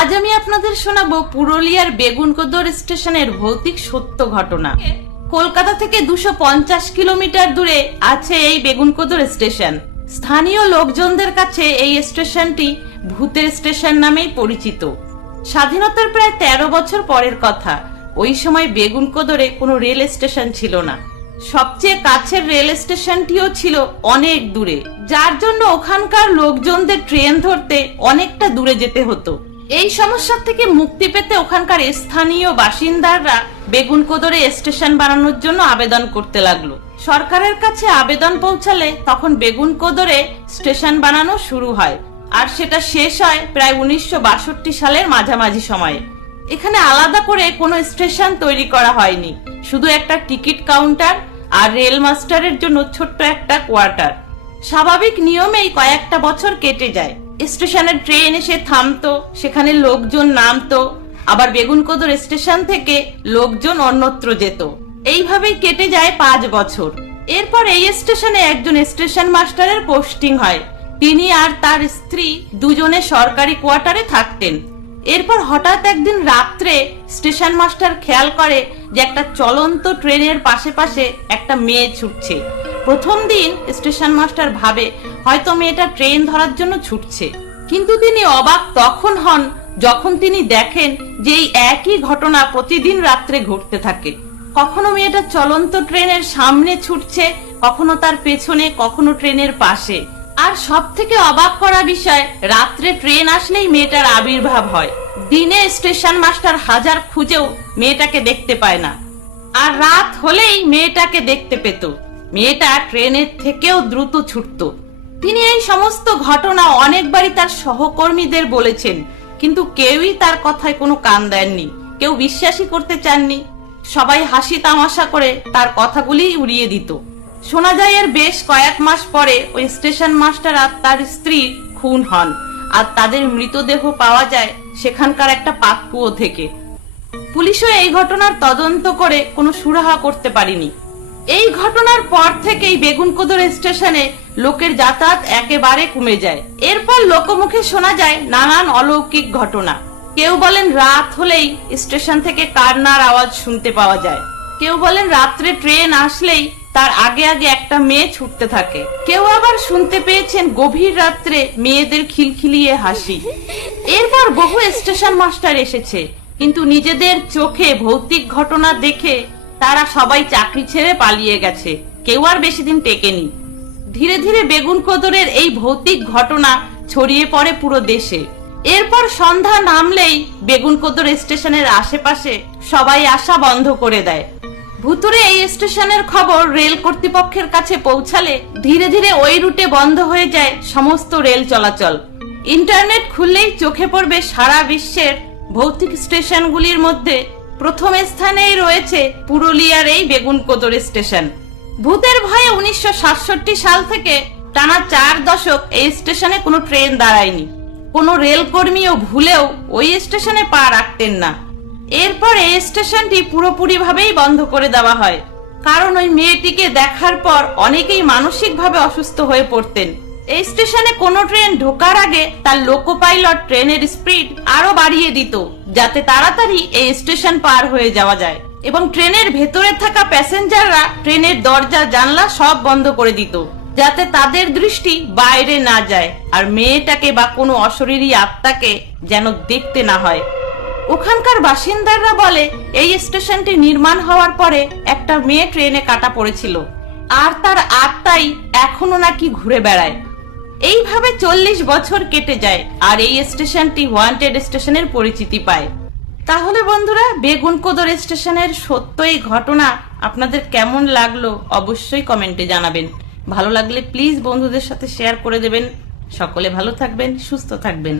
আজ আমি আপনাদের শোনাবো পুরুলিয়ার বেগুনকোদর স্টেশনের ভৌতিক সত্য ঘটনা। কলকাতা থেকে 250 কিলোমিটার দূরে আছে এই বেগুনকোদর স্টেশন। স্থানীয় লোকজনদের কাছে এই স্টেশনটি ভূতের স্টেশন নামেই পরিচিত। স্বাধীনতার প্রায় 13 বছর পরের কথা। ওই সময় বেগুনকোদরে কোনো রেল স্টেশন ছিল না। সবচেয়ে কাছের রেল স্টেশনটিও ছিল অনেক দূরে, যার জন্য ওখানকার লোকজনদের ট্রেন ধরতে অনেকটা দূরে যেতে হতো। এই সমস্যা থেকে মুক্তি পেতে ওখানকার স্থানীয় বাসিন্দারা বেগুনকোদরে স্টেশন বানানোর জন্য আবেদন করতে লাগলো। সরকারের কাছে আবেদন পৌঁছালে তখন বেগুনকোদরে স্টেশন বানানো শুরু হয়, আর সেটা শেষ হয় প্রায় 1962 সালের মাঝামাঝি সময়ে। এখানে আলাদা করে কোনো স্টেশন তৈরি করা হয়নি, শুধু একটা টিকিট কাউন্টার আর রেল মাস্টারের জন্য ছোট্ট একটা কোয়ার্টার। স্বাভাবিক নিয়মেই কয়েকটা বছর কেটে যায়। স্টেশনের ট্রেন এসে থামতো, সেখানে লোকজন নামতো, আবার বেগুনকোদর স্টেশন থেকে লোকজন অন্যত্র যেত। এইভাবেই কেটে যায় 5 বছর। এরপর এই স্টেশনে একজন স্টেশন মাস্টারের পোস্টিং হয়। তিনি আর তার স্ত্রী দুজনে সরকারি কোয়ার্টারে থাকতেন। এরপর হঠাৎ একদিন রাত্রে স্টেশন মাস্টার খেয়াল করে যে একটা চলন্ত ট্রেনের পাশে পাশে একটা মেয়ে ছুটছে। প্রথম দিন স্টেশন মাস্টার ভাবে হয়তো মেয়েটা ট্রেন ধরার জন্য ছুটছে, কিন্তু তিনি অবাক তখন হন যখন তিনি দেখেন যে এই একই ঘটনা প্রতিদিন রাত্রে ঘটতে থাকে। কখনো মেয়েটা চলন্ত ট্রেনের সামনে ছুটছে, কখনো তার পেছনে, কখনো ট্রেনের পাশে। আর সব থেকে অবাক করা বিষয়, রাত্রে ট্রেন আসলেই মেয়েটার আবির্ভাব হয়। দিনে স্টেশন মাস্টার হাজার খুঁজেও মেয়েটাকে দেখতে পায় না, আর রাত হলেই মেয়েটাকে দেখতে পেত। মেয়েটা ট্রেনের থেকেও দ্রুত ছুটত। তিনি এই সমস্ত ঘটনা অনেকবারই তার সহকর্মীদের বলেছেন, কিন্তু কেউই তার কথায় কোনো কান দেননি, কেউ বিশ্বাসই করতে চাননি। সবাই হাসি তামাশা করে তার কথাগুলি উড়িয়ে দিত। শোনা যায় এর বেশ কয়েক মাস পরে ওই স্টেশন মাস্টার আর তার স্ত্রী খুন হন, আর তাদের মৃতদেহ পাওয়া যায় সেখানকার একটা পাতকুয়ো থেকে। পুলিশও এই ঘটনার তদন্ত করে কোনো সুরাহা করতে পারেনি। এই ঘটনার পর থেকেই বেগুনকোদর স্টেশনে লোকের যাতায়াত একেবারে কমে যায়। এরপর লোকমুখে শোনা যায় নানান অলৌকিক ঘটনা। কেউ বলেন রাত হলেই স্টেশন থেকে কান্নার আওয়াজ শুনতে পাওয়া যায়, কেউ বলেন রাত্রে ট্রেন আসলেই তার আগে আগে একটা মেয়ে ছুটতে থাকে, কেউ আবার শুনতে পেয়েছেন গভীর রাত্রে মেয়েদের খিলখিলিয়ে হাসি। এরপর বহু স্টেশন মাস্টার এসেছে, কিন্তু নিজেদের চোখে ভৌতিক ঘটনা দেখে তারা সবাই চাকরি ছেড়ে পালিয়ে গেছে, কেউ আর বেশি দিন টেকেনি। ধীরে ধীরে বেগুনকোদরের এই ভৌতিক ঘটনা ছড়িয়ে পড়ে পুরো দেশে। এরপর সন্ধ্যা নামলেই বেগুনকোদর স্টেশনের আশেপাশে সবাই আসা বন্ধ করে দেয়। ভুতুরে এই স্টেশনের খবর রেল কর্তৃপক্ষের কাছে পৌঁছালে ধীরে ধীরে ওই রুটে বন্ধ হয়ে যায় সমস্ত রেল চলাচল। ইন্টারনেট খুললেই চোখে পড়বে সারা বিশ্বের ভৌতিক স্টেশনগুলির মধ্যে প্রথম স্থানেই রয়েছে পুরুলিয়ার এই বেগুনকোদর স্টেশন। ভূতের ভয়ে 1967 সাল থেকে টানা 4 দশক এই স্টেশনে কোনো ট্রেন দাঁড়ায়নি। কোনো রেল কর্মীও ভুলেও ওই স্টেশনে পা রাখতেন না। এরপর এই স্টেশনটি পুরোপুরি ভাবেই বন্ধ করে দেওয়া হয়, কারণ ওই মেয়েটিকে দেখার পর অনেকেই মানসিকভাবে অসুস্থ হয়ে পড়তেন। এই স্টেশনে কোনো ট্রেন ঢোকার আগে তার লোকো পাইলট ট্রেনের স্পিড আরো বাড়িয়ে দিত, যাতে তাড়াতাড়ি এই স্টেশন পার হয়ে যাওয়া যায়, এবং ট্রেনের ভেতরে থাকা প্যাসেঞ্জাররা ট্রেনের দরজা জানলা সব বন্ধ করে দিত, যাতে তাদের দৃষ্টি বাইরে না যায়, আর মেয়েটাকে বা কোনো অশরীরী আত্মাকে যেন দেখতে না হয়। ওখানকার বাসিন্দারা বলে এই স্টেশনটি নির্মাণ হওয়ার পরে একটা মেয়ে ট্রেনে কাটা পড়েছিল, আর তার আত্মাই এখনো নাকি ঘুরে বেড়ায়। এইভাবে 40 বছর কেটে যায়, আর এই স্টেশনটি ওয়ান্টেড স্টেশনের পরিচিতি পায়। তাহলে বন্ধুরা, বেগুনকোদর স্টেশনের সত্য এই ঘটনা আপনাদের কেমন লাগলো অবশ্যই কমেন্টে জানাবেন। ভালো লাগলে প্লিজ বন্ধুদের সাথে শেয়ার করে দেবেন। সকলে ভালো থাকবেন, সুস্থ থাকবেন।